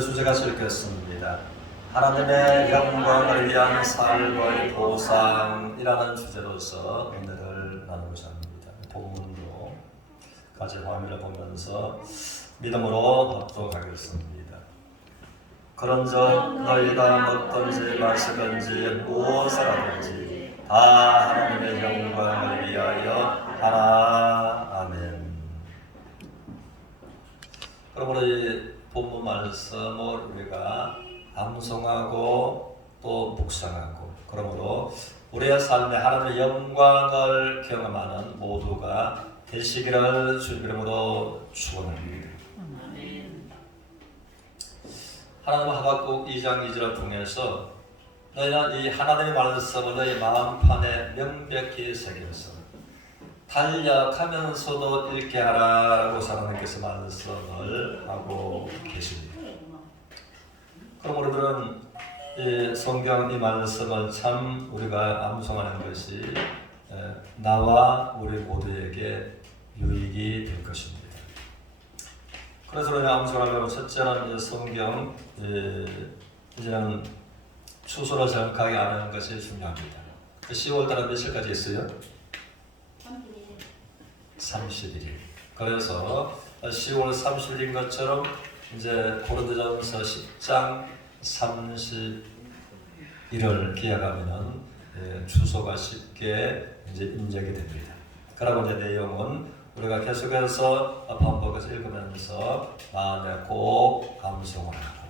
주제가 읽겠습니다. 하나님의 영광을 위한 삶의 보상이라는 주제로서 오늘을 나누고자 합니다. 본문도 같이 화면을 보면서 믿음으로 합독하겠습니다. 그런즉 너희가 먹든지 마시든지 무엇을 하든지 다 하나님의 영광을 위하여 하라. 아멘. 그러므로 이 본문 말씀을 우리가 암송하고 또 묵상하고, 그러므로 우리의 삶에 하나님의 영광을 경험하는 모두가 되시기를 주님 이름으로 축원합니다. 하나님은 하박국 2장 2절을 통해서 너희는 이 하나님의 말씀을 너희 마음판에 명백히 새겨서 탄력하면서도 읽게 하라고 하나님께서 말씀을 하고 계십니다. 그럼 우리들은 이 성경 이 말씀을 참 우리가 암송하는 것이 나와 우리 모두에게 유익이 될 것입니다. 그래서 우리가 암송하려면 첫째는 성경 이제는 추수를 정확하게 아는 것이 중요합니다. 10월달은 며칠까지 있어요? 31일. 그래서 10월 30일인 것처럼 이제 고린도전서 10장 31을 기약하면은 주소가 쉽게 이제 인정이 됩니다. 그러고 이제 내용은 우리가 계속해서 반복해서 읽으면서 마음에 꼭 암송을 하고,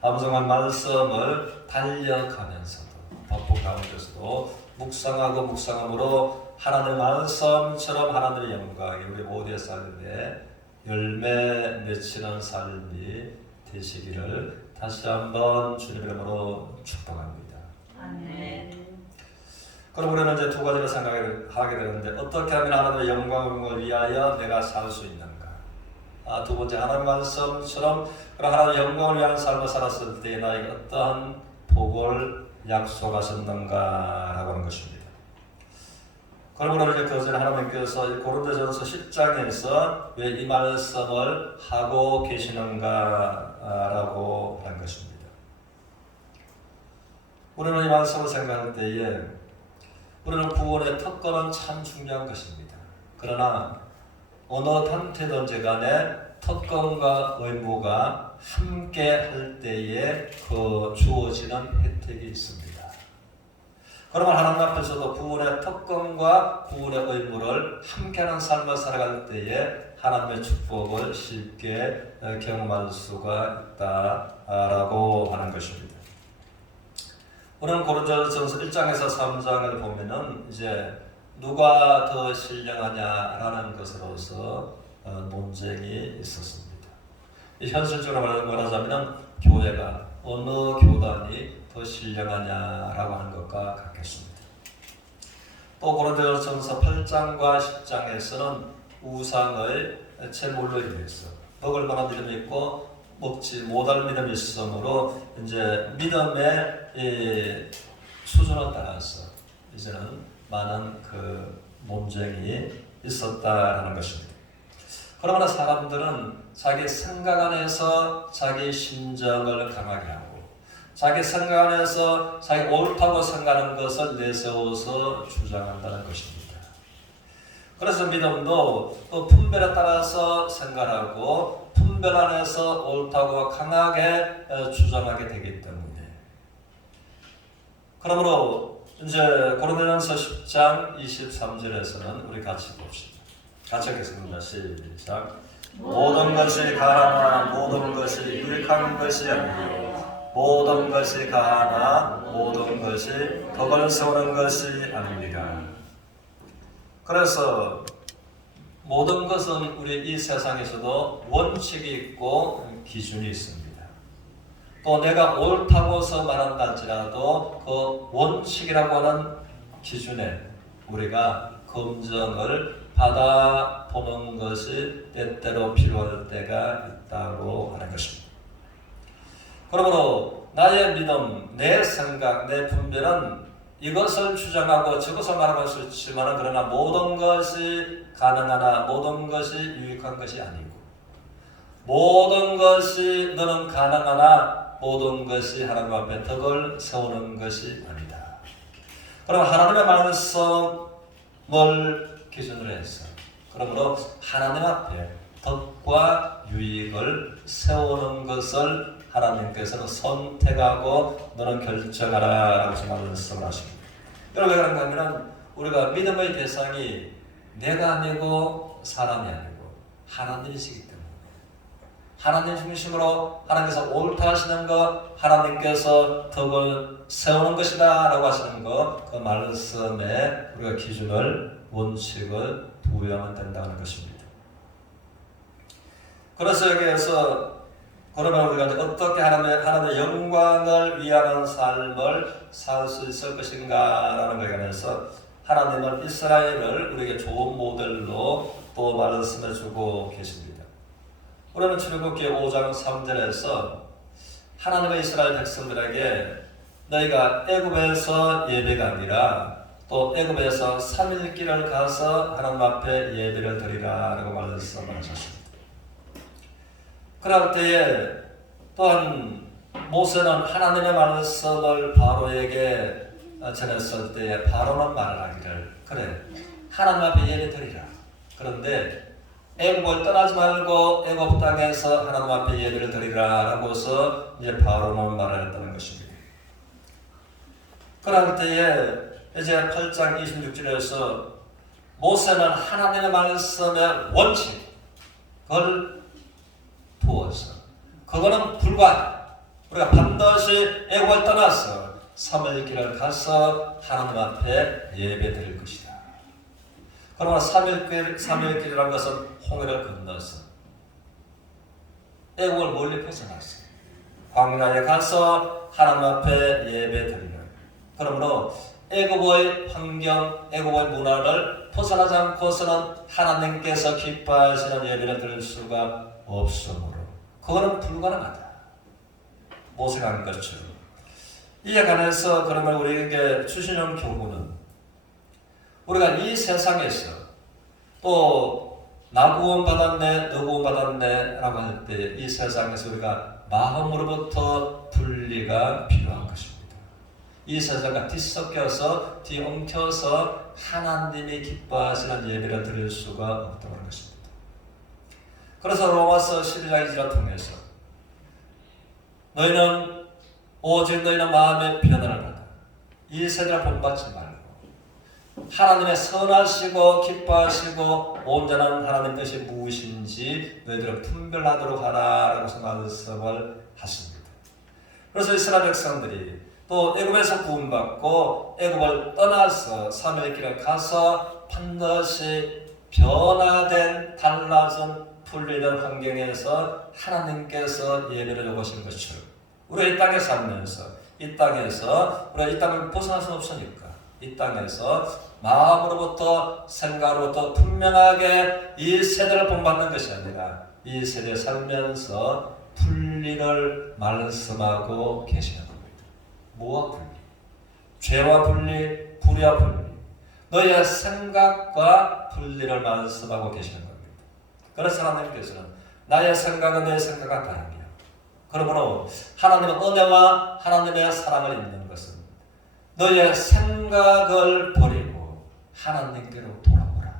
암송한 말씀을 단력하면서도 반복 가운데서도 묵상함으로 하나님의 말씀처럼 하나님의 영광이 우리 모두의 삶에 열매 맺히는 삶이 되시기를 다시 한번 주님 이름으로 축복합니다. 아멘. 그럼 우리는 이제 두 가지를 생각하게 되는데, 어떻게 하면 하나님의 영광을 위하여 내가 살 수 있는가? 두 번째, 하나님의 말씀처럼 그런 하나님의 영광을 위한 삶을 살았을 때 나에게 어떠한 복을 약속하셨는가라고 하는 것입니다. 그러므로 이제 그 전에 하나님께서 고린도전서 10장에서 왜 이 말씀을 하고 계시는가라고 하는 것입니다. 우리는 이 말씀을 생각할 때에 우리는 구원의 특권은 참 중요한 것입니다. 그러나 어느 단체든지 간에 특권과 의무가 함께 할 때에 그 주어지는 혜택이 있습니다. 그러면 하나님 앞에서도 구원의 특권과 구원의 의무를 함께하는 삶을 살아갈 때에 하나님의 축복을 쉽게 경험할 수가 있다라고 하는 것입니다. 우리는 고린도전서 1장에서 3장을 보면은 이제 누가 더 신령하냐라는 것으로서 논쟁이 있었습니다. 현실적으로 말하자면 교회가 어느 교단이 더 신령하냐라고 하는 것과 같겠습니다. 또 고린도전서 8장과 10장에서는 우상을 제물로 인해서 먹을 만한 믿음이 있고 먹지 못할 믿음이 있으므로 이제 믿음의 수준에 따라서 이제는 많은 그 논쟁이 있었다라는 것입니다. 그러나 사람들은 자기 생각 안에서 자기 심정을 강하게 하고 자기 생각 안에서 자기 옳다고 생각하는 것을 내세워서 주장한다는 것입니다. 그래서 믿음도 또 분별에 따라서 생각하고 분별 안에서 옳다고 강하게 주장하게 되기 때문에, 그러므로 이제 고린도전서 10장 23절에서는 우리 같이 봅시다. 같이 읽겠습니다. 시작. 모든 것이 가하나 모든 것이 유익한 것이 아니요 모든 것이 가하나 모든 것이 덕을 세우는 것이 아닙니다. 그래서 모든 것은 우리 이 세상에서도 원칙이 있고 기준이 있습니다. 또 내가 옳다고서 말한다 할지라도 그 원칙이라고 하는 기준에 우리가 검증을 받아보는 것이 때때로 필요할 때가 있다고 하는 것입니다. 그러므로 나의 믿음, 내 생각, 내 분별은 이것을 주장하고 저것을 말할 수 있지만 그러나 모든 것이 가능하나 모든 것이 유익한 것이 아니고 모든 것이 너는 가능하나 모든 것이 하나님 앞에 덕을 세우는 것이 아니다. 그럼 하나님의 말씀을 기준으로 해서 그러므로 하나님 앞에 덕과 유익을 세우는 것을 하나님께서는 선택하고 너는 결정하라 라고 말씀을 하십니다. 여러분 왜 그런가 하면 우리가 믿음의 대상이 내가 아니고 사람이 아니고 하나님이시기 때문에 하나님 중심으로 하나님께서 옳다 하시는 것, 하나님께서 덕을 세우는 것이다 라고 하시는 것, 그 말씀에 우리가 기준을, 원칙을 부여하면 된다는 것입니다. 그래서 여기에서 그러면 우리가 어떻게 하나님의 영광을 위하는 삶을 살 수 있을 것인가 라는 것에 관해서 하나님은 이스라엘을 우리에게 좋은 모델로 또 말씀해 주고 계십니다. 우리는 출애굽기 5장 3절에서 하나님의 이스라엘 백성들에게 너희가 애굽에서 예배가 아니라 또 애굽에서 3일 길을 가서 하나님 앞에 예배를 드리라 라고 말씀하셨습니다. 그럴 때에 또한 모세는 하나님의 말씀을 바로에게 전했을 때에 바로는 말을 하기를 그래 하나님 앞에 예배 드리라. 그런데 애굽을 떠나지 말고 애굽 땅에서 하나님 앞에 예배를 드리라 라고서 이제 바로는 말을 했다는 것입니다. 그럴 때에 이제 8장 26절에서 모세는 하나님의 말씀의 원칙을 두어서 그거는 불가하다. 우리가 반드시 애굽을 떠나서 3일 길을 가서 하나님 앞에 예배 드릴 것이다. 그러나 3일 길이라는 것은 홍해를 건너서 애국을 멀리 벗어났어. 광야에 가서 하나님 앞에 예배 드리는. 그러므로 애국의 환경, 애국의 문화를 벗어나지 않고서는 하나님께서 기뻐하시는 예배를 드릴 수가 없으므로 그거는 불가능하다. 모세가 한 것처럼. 이에 관해서 그러면 우리에게 주시는 교훈은 우리가 이 세상에서 또 나 구원받았네, 너 구원받았네 라고 할 때 이 세상에서 우리가 마음으로부터 분리가 필요한 것입니다. 이 세상과 뒤섞여서 뒤엉켜서 하나님이 기뻐하시는 예배를 드릴 수가 없다고 하는 것입니다. 그래서 로마서 12장 2절을 통해서 너희는 오직 너희는 마음의 변화를 받아 이 세대를 본받지 말고 하나님의 선하시고 기뻐하시고 온전한 하나님 뜻이 무엇인지 너희들을 분별하도록 하라라고 말씀을 하십니다. 그래서 이스라엘 백성들이 또 애굽에서 구원받고 애굽을 떠나서 3일 길을 가서 반드시 변화된 달라진 풀리는 환경에서 하나님께서 예배를 요구하신 것처럼 우리가 이 땅에 살면서 이 땅에서 우리가 이 땅을 벗어날 수는 없으니까 이 땅에서 마음으로부터 생각으로부터 분명하게 이 세대를 본받는 것이 아니라 이 세대에 살면서 분리를 말씀하고 계시는 겁니다. 뭐와 분리? 죄와 분리, 불의와 분리. 너희의 생각과 분리를 말씀하고 계시는 겁니다. 그래서 하나님께서는 나의 생각은 너의 생각과 다르며 그러므로 하나님의 은혜와 하나님의 사랑을 입는 것은 너의 생각을 버리고 하나님께로 돌아오라.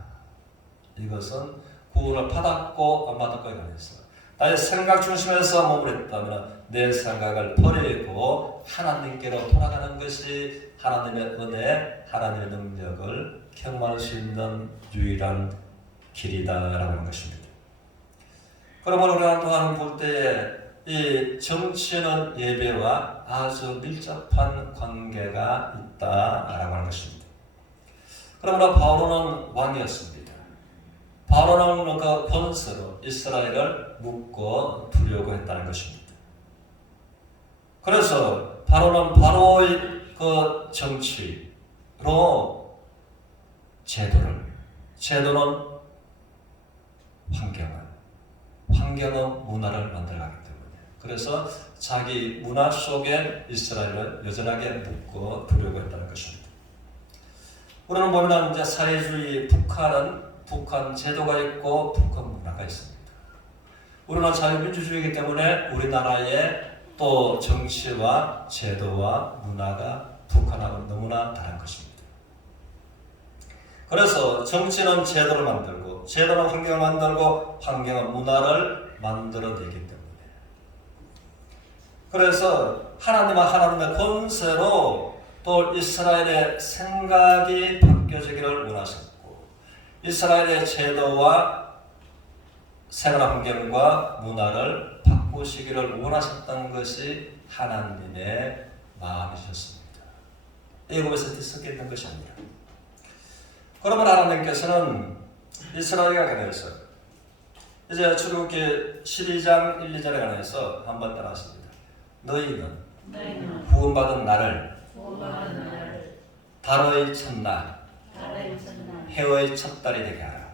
이것은 구원을 받았고 안 받았고에 관해서 나의 생각 중심에서 머무르었다면 내 생각을 버리고 하나님께로 돌아가는 것이 하나님의 은혜, 하나님의 능력을 경험할 수 있는 유일한 길이다라고 하는 것입니다. 그러므로 우리가 또한 볼 때에 이 정치는 예배와 아주 밀접한 관계가 있다라고 하는 것입니다. 그러므로 바로는 왕이었습니다. 바로는 그 권세로 이스라엘을 묶어 두려고 했다는 것입니다. 그래서 바로는 바로의 그 정치로 제도는 환경은 문화를 만들어가기 때문에 그래서 자기 문화 속에 이스라엘을 여전하게 묶어 두려고 했다는 것입니다. 우리는 보면 이제 사회주의 북한 제도가 있고 북한 문화가 있습니다. 우리는 자유민주주의이기 때문에 우리나라의 또 정치와 제도와 문화가 북한하고는 너무나 다른 것입니다. 그래서 정치는 제도를 만들고 제도는 환경을 만들고 환경은 문화를 만들어내기 때문에 그래서 하나님은 하나님의 권세로 또 이스라엘의 생각이 바뀌어지기를 원하셨고 이스라엘의 제도와 생활 환경과 문화를 바꾸시기를 원하셨던 것이 하나님의 마음이셨습니다. 애굽에서 뒤섞였던 것이 아니라. 그러면 하나님께서는 이스라엘에 관해서 이제 출애굽기 12장 1, 2절에 관해서 한번 따라하십니다. 너희는 구원받은 날을 달의 첫날, 해의 첫 달이 되게 하라.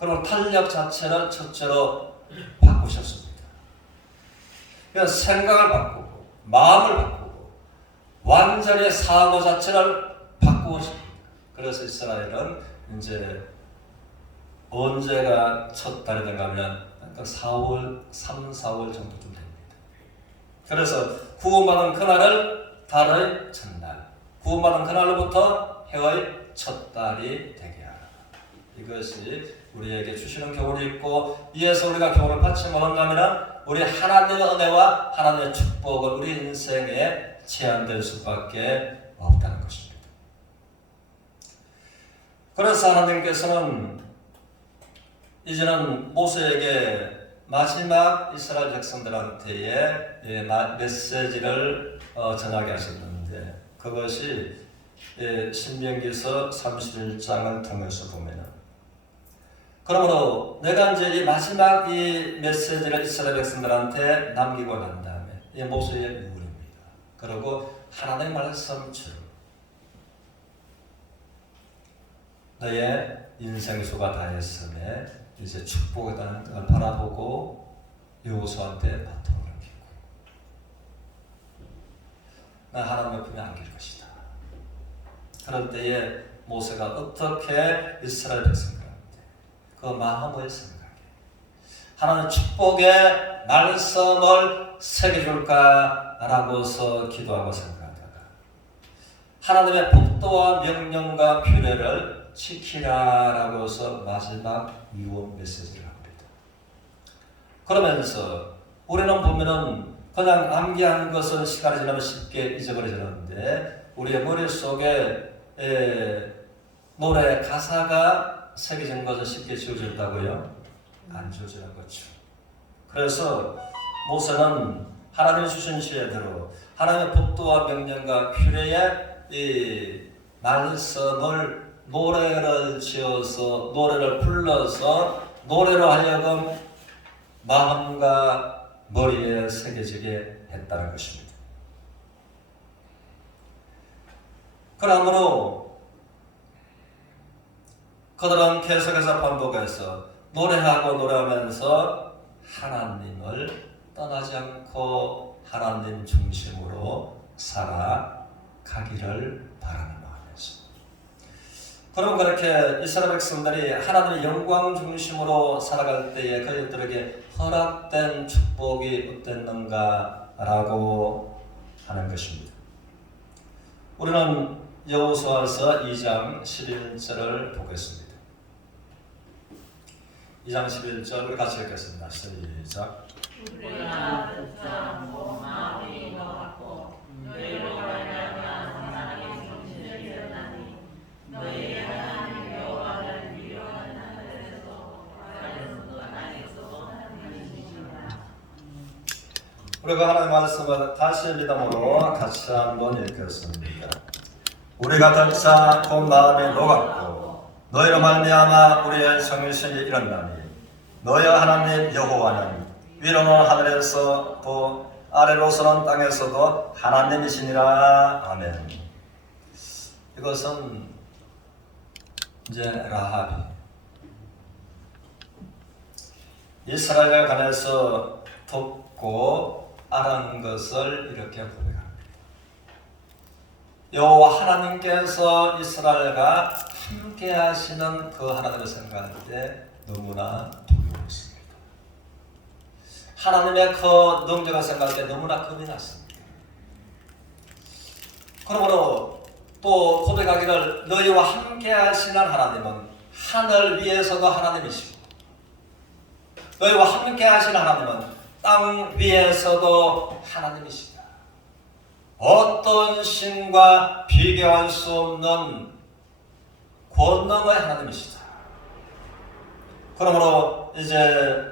그럼 탄력 자체를 첫째로 바꾸셨습니다. 그러니까 생각을 바꾸고 마음을 바꾸고 완전히 사고 자체를 바꾸십니다. 그래서 이스라엘은 이제 언제가 첫 달이 된가 하면 4월, 3, 4월 정도쯤 됩니다. 그래서 구원받은 그날을 달의 첫날, 구원받은 그날로부터 해의 첫 달이 되게 하라. 이것이 우리에게 주시는 교훈이 있고 이에서 우리가 교훈을 받지 못한다면 우리 하나님의 은혜와 하나님의 축복을 우리 인생에 제한될 수밖에 없다는 것입니다. 그래서 하나님께서는 이제는 모세에게 마지막 이스라엘 백성들한테의 메시지를 전하게 하셨는데 그것이 신명기서 31장을 통해서 보면은 그러므로 내가 이제 이 마지막 이 메시지를 이스라엘 백성들한테 남기고 난 다음에 이 모세의 유언입니다. 그리고 하나님의 말씀처럼 너의 인생의 수가 다했음에 이제 축복이라는 걸 바라보고 여호수아한테 바통을 넘기고 나 하나님의 품에 안길 것이다. 그럴 때에 모세가 어떻게 이스라엘 백성들한테 그 마음을 생각해 하나님의 축복의 말씀을 새겨줄까라고서 기도하고 생각하다가 하나님의 법도와 명령과 규례를 지키라라고서 마지막 유언 메시지를 합니다. 그러면서 우리는 보면은 그냥 암기한 것은 시간이 지나면 쉽게 잊어버리는데 우리의 머릿속에 노래 가사가 새겨진 것은 쉽게 지워졌다고요? 안 지워지는 거죠. 그래서 모세는 하나님 주신 지혜대로 하나님의 법도와 명령과 규례의 이 말씀을 노래를 지어서 노래를 불러서 노래로 하여금 마음과 머리에 새겨지게 했다는 것입니다. 그러므로 그들은 계속해서 반복해서 노래하고 노래하면서 하나님을 떠나지 않고 하나님 중심으로 살아가기를 바라는 마음에서 그럼 그렇게 이스라엘 백성들이 하나님의 영광 중심으로 살아갈 때에 그들에게 허락된 축복이 어땠는가라고 하는 것입니다. 우리는 여호수아서 2장 11절을 보겠습니다. 2장 11절 우리 같이 읽겠습니다. 시작. 우리가 듣자 마음이 녹았고 너희로 말미암아 하나님의 정신을 잃었나니 너희 하나님 여호와를 위로하는 하늘에서 아래에서도 땅에서도 하나님이시니라. 우리가 하나님의 말씀을 다시 믿음으로 같이 한번 읽겠습니다. 우리가 듣자 곧 마음이 녹았고 너희로 말미암아 우리의 정신이 일어나니 너희 하나님 여호와는 위로는 하늘에서 또 아래로서는 땅에서도 하나님이시니라. 아멘. 이것은 이제 라합이 이스라엘에 관해서 듣고 알은 것을 이렇게 고백합니다. 여호와 하나님께서 이스라엘과 함께 하시는 그 하나님을 생각할 때 너무나 두려웠습니다. 하나님의 그 능력을 생각할 때 너무나 겁이 났습니다. 그러므로 또 고백하기를 너희와 함께 하시는 하나님은 하늘 위에서도 하나님이시고 너희와 함께 하시는 하나님은 땅 위에서도 하나님이시다. 어떤 신과 비교할 수 없는 권능의 하나님이시다. 그러므로 이제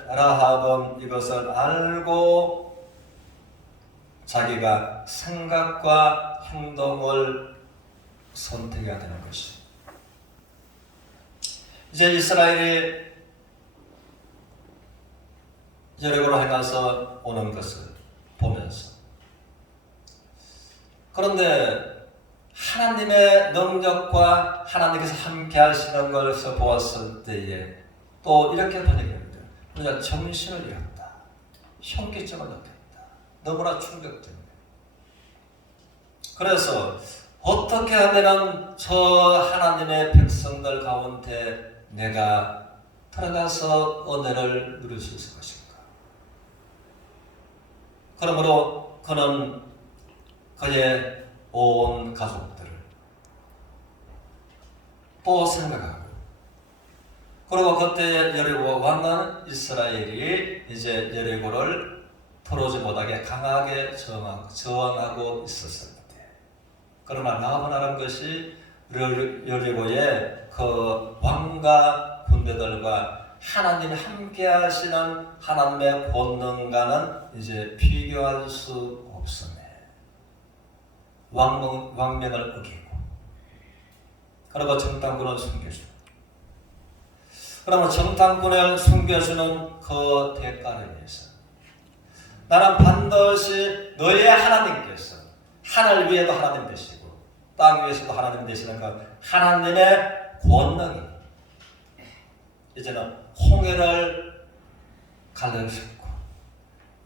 라합은 이것을 알고 자기가 생각과 행동을 선택해야 되는 것이. 이제 이스라엘이 여리고로 향해서 오는 것을 보면서, 그런데 하나님의 능력과 하나님께서 함께 하시는 것을 보았을 때에 또 이렇게 번역됩니다. 우리가 정신을 잃었다. 현기증을 느꼈다. 너무나 충격적이다. 그래서 어떻게 하면 저 하나님의 백성들 가운데 내가 들어가서 은혜를 누릴 수 있을 것인가? 그러므로 그는 그의 온 가족들을 또 생각하고, 그리고 그때 여리고 왕은 이스라엘이 이제 여리고를 들어오지 못하게 강하게 저항하고 있었습니다. 그러나 라합은 하는 것이 여리고의 그 왕과 군대들과 하나님이 함께 하시는 하나님의 권능과는 이제 비교할 수 없음에 왕명을 어기고, 그리고 정탐꾼을 숨겨주고, 그러면 정탐꾼을 숨겨주는 그 대가를 위해서 나는 반드시 너의 하나님께서 하늘 위에도 하나님 되시고 땅 위에서도 하나님 되시는 그 하나님의 권능이 이제는 홍해를 갈라주셨고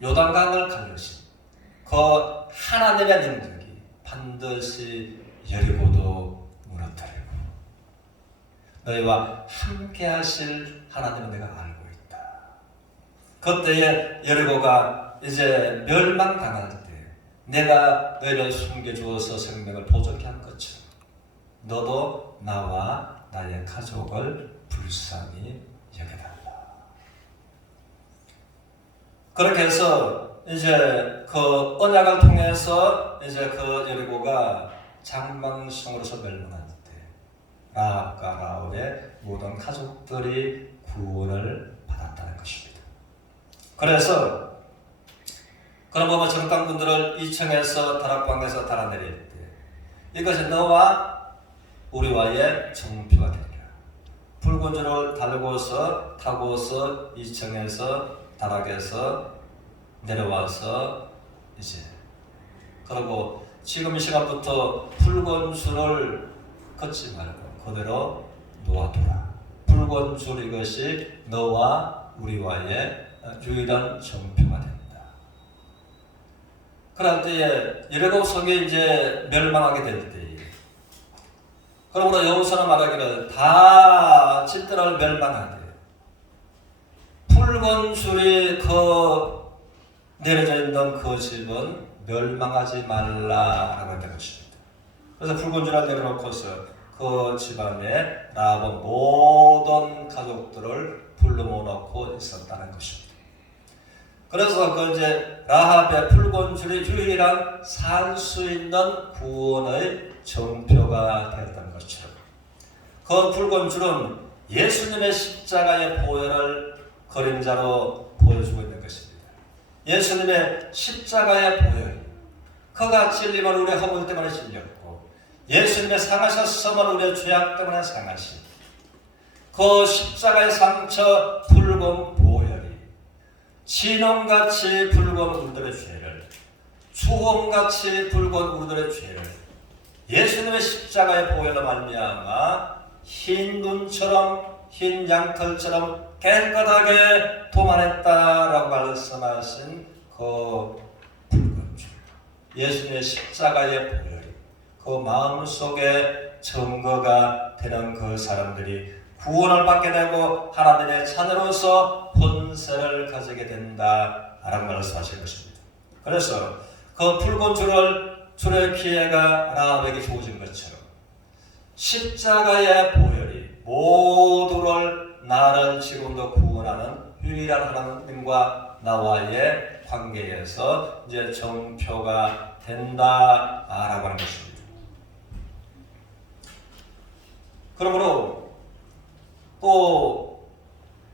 요단강을 갈라주신 그 하나님의 능력이 반드시 여리고도 무너뜨리고 너희와 함께 하실 하나님은 내가 알고 있다. 그때에 여리고가 이제 멸망당할 때 내가 너희를 숨겨주어서 생명을 보존케 한 것처럼 너도 나와 나의 가족을 불쌍히 여겨달라. 그렇게 해서 이제 그 언약을 통해서 이제 그 여리고가 장망성으로서 멸망할 때 라합과 라합의 모든 가족들이 구원을 받았다는 것입니다. 그래서 그런 보면 정탐꾼들을 2층에서 다락방에서 달아내릴 때 이것이 너와 우리와의 정표가 되리라. 붉은 줄을 달고서 타고서 2층에서 다락에서 내려와서 이제 그리고 지금 이 시간부터 붉은 줄을 걷지 말고 그대로 놓아두라. 붉은 줄 이것이 너와 우리와의 유일한 정표가 된다. 그럴 때에 여리고 성이 이제 멸망하게 될 때에 그러므로 여호수아는 말하기를 다 집들을 멸망하되 붉은 줄이 그 내려져 있는 그 집은 멸망하지 말라라고 했던 것입니다. 그래서 붉은 줄을 내려놓고서 그 집안에 라합은 모든 가족들을 불러 모아놓고 있었다는 것입니다. 그래서 그 이제 라합의 붉은 줄이 유일한 살 수 있는 구원의 정표가 되었던 것처럼 그 붉은 줄은 예수님의 십자가의 보혈을 그림자로 보여주고 있는 것입니다. 예수님의 십자가의 보혈, 그가 찔림을 우리의 허물 때문에 찔렸고 예수님의 상하셨음을 우리의 죄악 때문에 상하신 그 십자가의 상처 붉은 보혈이 진홍같이 붉은 우리들의 죄를, 추홍같이 붉은 우리들의 죄를 예수님의 십자가의 보혈로 말미암아 흰 눈처럼 흰 양털처럼 깨끗하게 도만했다라고 말씀하신 그 붉은 줄, 예수님의 십자가의 보혈이 그 마음속에 증거가 되는 그 사람들이 구원을 받게 되고 하나님의 자녀로서 권세를 가지게 된다라고 말씀하신 것입니다. 그래서 그 붉은 줄의 기회가 라합에게 주어진 것처럼 십자가의 보혈이 모두를 나를 지금도 구원하는 유일한 하나님과 나와의 관계에서 이제 정표가 된다라고 하는 것입니다. 그러므로 또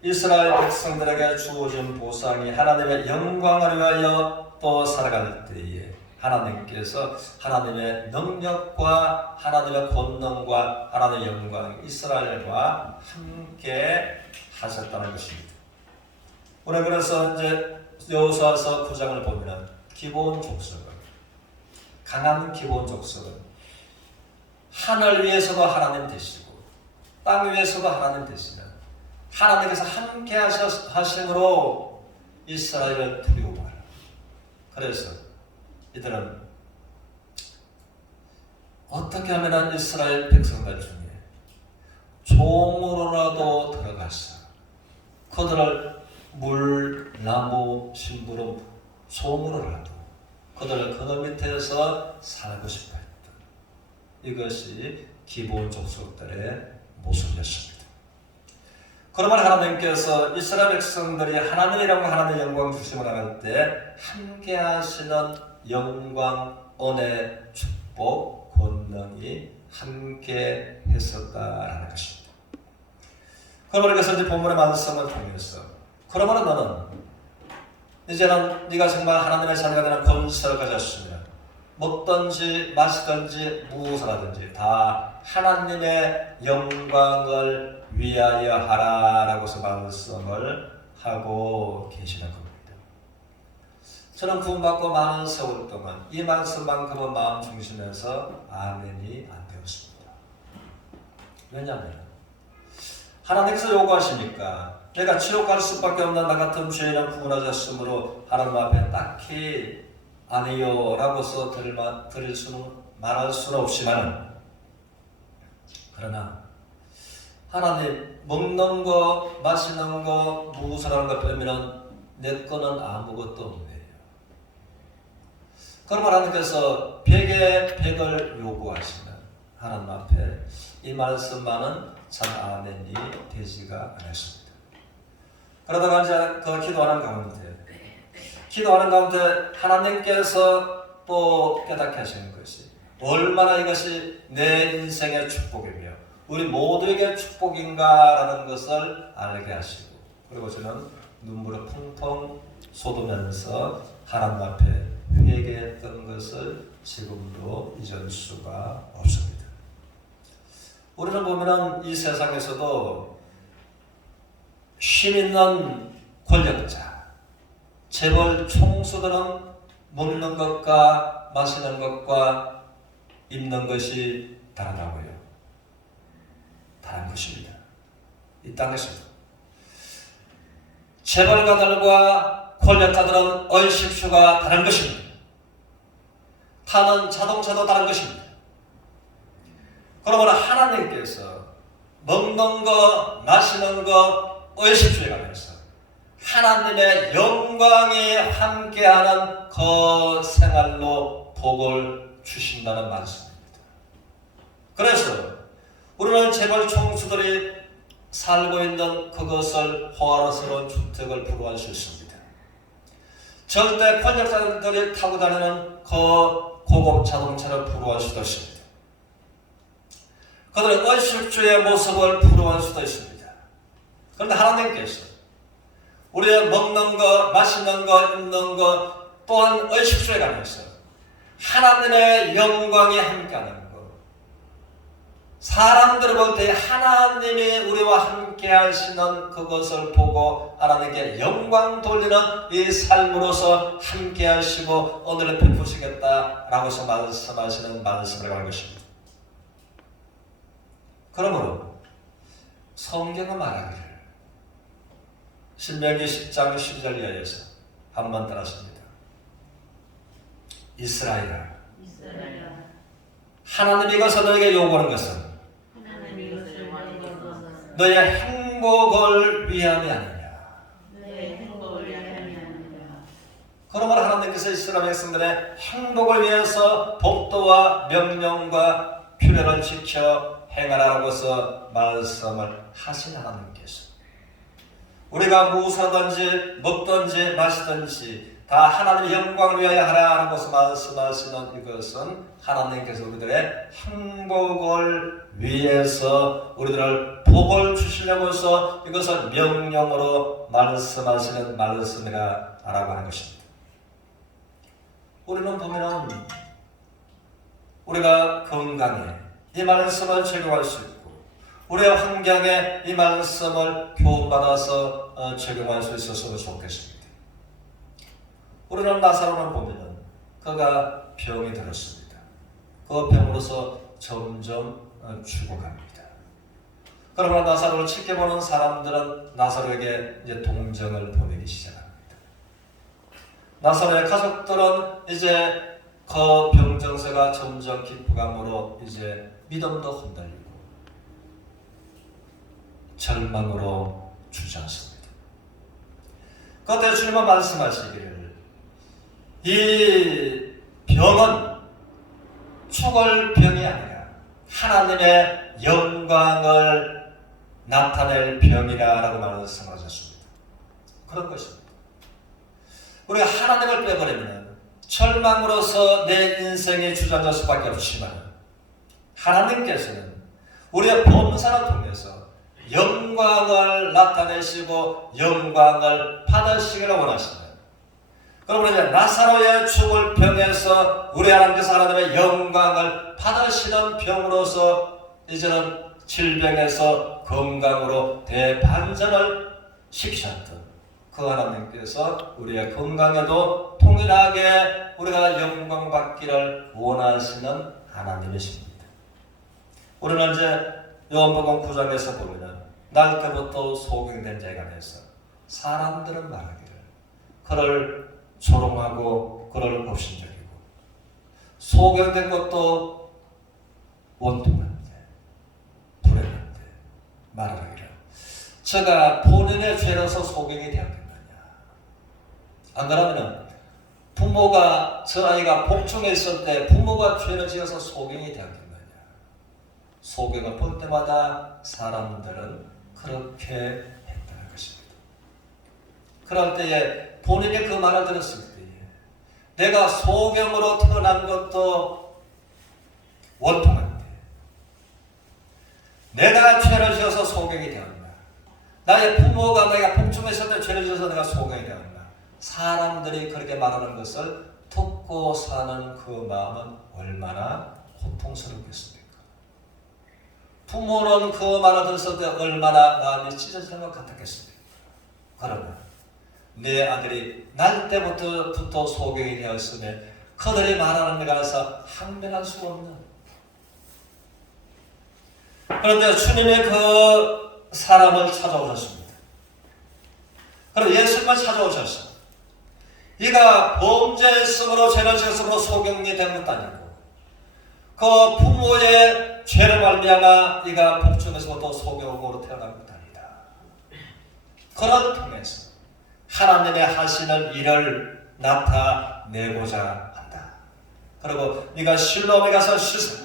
이스라엘 백성들에게 주어진 보상이 하나님의 영광을 위하여 또 살아갈 때에 하나님께서 하나님의 능력과 하나님의 권능과 하나님의 영광 이스라엘과 함께 하셨다는 것입니다. 오늘 그래서 이제 여호수아서 9장을 보면 기본 족속은 강한 기본 족속은 하늘 위에서도 하나님 되시고 땅 위에서도 하나님 되시는 하나님께서 함께 하심으로 이스라엘을 두려워하라. 그래서 이들은 어떻게 하면 이스라엘 백성들 중에 종으로라도 들어가서 그들을 물, 나무, 심부름, 송으로라도 그들을 그늘 밑에서 살고 싶어 했던 이것이 기본 족속들의 모습이었습니다. 그러면 하나님께서 이스라엘 백성들이 하나님이라고 하나님의 영광 주심을 나갈 때 함께 하시는 영광, 은혜, 축복, 권능이 함께 했었다라는 것입니다. 그러므로 그래서 이제 본문의 말씀을 통해서 그러므로 너는 이제는 네가 정말 하나님의 자녀가 되는 권세를 가졌으며 먹든지 마시든지 무엇을 하든지 다 하나님의 영광을 위하여 하라라고서 말씀을 하고 계시는 겁니다. 저는 구원받고 많은 세월 동안 이 말씀만큼은 마음 중심에서 아멘이 안 되었습니다. 왜냐하면 하나님께서 요구하시니까 내가 지옥 갈 수밖에 없는 나 같은 죄인을 구원하셨으므로 하나님 앞에 딱히 아니요 라고서 드릴 수는 말할 수는 없지만 그러나 하나님 먹는 거 마시는 거 무엇을 하는 거 빼면 내 거는 아무것도 없네요. 그러면 하나님께서 100의 100을 요구하시는 하나님 앞에 이 말씀만은 참 아멘이 되지가 않았습니다. 그러다가 이제 그 기도하는 가운데 하나님께서 또 깨닫게 하시는 것이 얼마나 이것이 내 인생의 축복이며 우리 모두에게 축복인가라는 것을 알게 하시고 그리고 저는 눈물을 펑펑 쏟으면서 하나님 앞에 회개했던 것을 지금도 잊을 수가 없습니다. 우리는 보면은 이 세상에서도 힘 있는 권력자, 재벌 총수들은 먹는 것과 마시는 것과 입는 것이 다르다고요. 다른 것입니다. 이 땅에서도 재벌가들과 권력자들은 얼식수가 다른 것입니다. 타는 자동차도 다른 것입니다. 그러므로 하나님께서 먹는 것, 마시는 것, 의식주에 가면서 하나님의 영광이 함께하는 그 생활로 복을 주신다는 말씀입니다. 그래서 우리는 재벌 총수들이 살고 있는 그것을 호화로스러운 주택을 부러워할 수 있습니다. 절대 권력자들이 타고 다니는 그 고급 자동차를 부러워할 수도 있습니다. 그들의 의식주의 모습을 부러워할 수도 있습니다. 그런데 하나님께서 우리의 먹는 것, 마시는 것, 입는 것 또한 의식주에 관해서 하나님의 영광이 함께하는 것 사람들을 볼 때 하나님이 우리와 함께 하시는 그것을 보고 하나님께 영광 돌리는 이 삶으로서 함께 하시고 오늘을 베푸시겠다라고 말씀하시는 말씀을 하는 것입니다. 그러므로 성경은 말하기를 신명기 10장 12절 이하에서 한번 따라합니다. 이스라엘아 하나님이 이것을 너에게 요구하는 것은 너의 행복을 위함이 아니냐. 내 행복을 위함이 아니라. 그러므로 하나님께서 이스라엘 백성들의 행복을 위해서 법도와 명령과 규례를 지켜 행하라고서 말씀을 하신 하나님께서 우리가 무엇하든지 먹든지 마시든지 다 하나님의 영광을 위하여 하라는 것을 말씀하시는 이것은 하나님께서 우리들의 행복을 위해서 우리들을 복을 주시려고 해서 이것을 명령으로 말씀하시는 말씀이라고 하는 것입니다. 우리는 보면 우리가 건강에 이 말씀을 적용할 수 있고 우리의 환경에 이 말씀을 교훈받아서 적용할 수 있었으면 좋겠습니다. 우리는 나사로를 보면 그가 병이 들었습니다. 그 병으로서 점점 죽어갑니다. 그러나 나사로를 지켜보는 사람들은 나사로에게 이제 동정을 보내기 시작합니다. 나사로의 가족들은 이제 그 병 증세가 점점 깊어감으로 이제 믿음도 흔들리고 절망으로 주저앉습니다. 그때 주님은 말씀하시기를 이 병은 죽을 병이 아니라 하나님의 영광을 나타낼 병이라고 말씀하셨습니다. 그런 것입니다. 우리가 하나님을 빼버리면 절망으로서 내 인생이 주저앉을 수밖에 없지만 하나님께서는 우리의 범사를 통해서 영광을 나타내시고 영광을 받으시기를 원하십니다. 그러므로 이제 나사로의 죽을 병에서 우리 하나님께서 하나님의 영광을 받으시는 병으로서 이제는 질병에서 건강으로 대반전을 시키셨던 그 하나님께서 우리의 건강에도 동일하게 우리가 영광 받기를 원하시는 하나님이십니다. 우리는 이제 요한복음 9장에서 보면 날 때부터 소경된 자에 관해서 사람들은 말하기를 그를 조롱하고 그를 업신여기고 소경된 것도 원통한데 불행한데 말하기를 저가 본인의 죄로서 소경이 되었겠느냐. 안 그러면 부모가 저 아이가 복중에 있을 때 부모가 죄를 지어서 소경이 되었겠느냐. 소경을 볼 때마다 사람들은 그렇게 했다는 것입니다. 그럴 때에 본인이 그 말을 들었을 때에 내가 소경으로 태어난 것도 원통한데 내가 죄를 지어서 소경이 되었나. 나의 부모가 내가 복중에 있을 때 죄를 지어서 내가 소경이 되었나. 사람들이 그렇게 말하는 것을 듣고 사는 그 마음은 얼마나 고통스럽겠습니까? 부모는 그 말을 들었을 때 얼마나 마음이 찢어지는 것 같았겠습니까? 그러나 내 아들이 날 때부터 소경이 되었으며 그들이 말하는 데 가서 항변할 수 없는. 그런데 주님이 그 사람을 찾아오셨습니다. 그럼 예수님만 찾아오셨어. 이가 범죄했으므로 죄를 지었으므로 소경이 된 것도 아니고 그 부모의 죄로 말미암아 이가 복중에서부터 소경으로 태어난 것도 아니다. 그를 통해서 하나님의 하시는 일을 나타내고자 한다. 그리고 네가 실로암에 가서 씻어.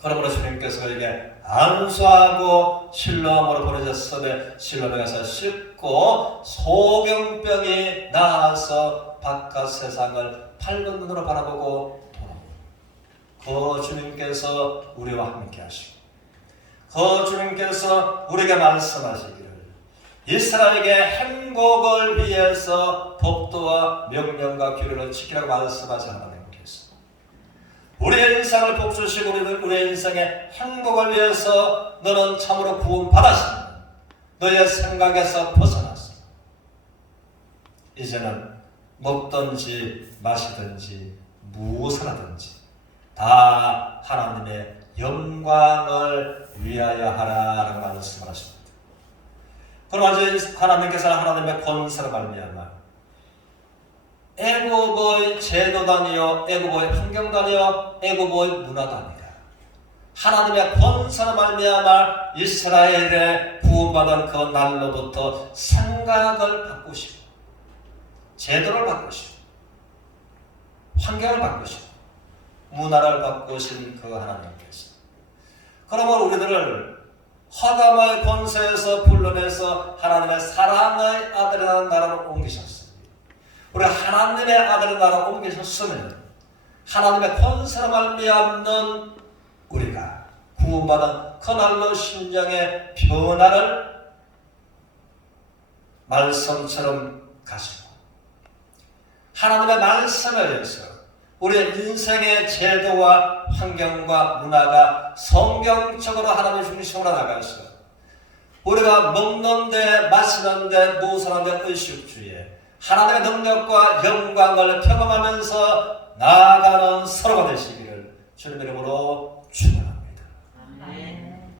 그러므로 주님께서 그에게 안수하고 실로암으로 보내셨으며 실로암에 가서 씻고 소경병이 나아서 바깥 세상을 밝은 눈으로 바라보고 그 주님께서 우리와 함께 하시고 그 주님께서 우리에게 말씀하시기를 이스라엘에게 행복을 위해서 법도와 명령과 규례를 지키라고 말씀하신 하나님께서 우리의 인생을 복주시고 우리의 인생의 행복을 위해서 너는 참으로 구원받았으면 너의 생각에서 벗어났어. 이제는 먹든지 마시든지 무엇을 하든지 다 하나님의 영광을 위하여 하라라고 말씀을 하십니다. 그러나 이제 하나님께서는 하나님의 권세를 말미암아 애국의 제도도 아니요 애국의 환경도 아니요 애국의 문화도 아니다. 하나님의 권세로 말미암아 이스라엘의 구원받은 그 날로부터 생각을 바꾸시고 제도를 바꾸시고 환경을 바꾸시고 문화를 바꾸신 그 하나님께서 그러면 우리들을 허감의 권세에서 불러내서 하나님의 사랑의 아들이라는 나라로 옮기셨습니다. 우리가 하나님의 아들의 나라로 옮기셨으면 하나님의 권세로 말미암는 우리가 구원받은 그날로 심령의 변화를 말씀처럼 가시고 하나님의 말씀에 의해서 우리의 인생의 제도와 환경과 문화가 성경적으로 하나님의 중심으로 나가서 우리가 먹는데 마시는데 무엇하는데 의식주의에 하나님의 능력과 영광을 경험하면서 나아가는 서로가 되시기를 주님의 이름으로 축원합니다. 아멘.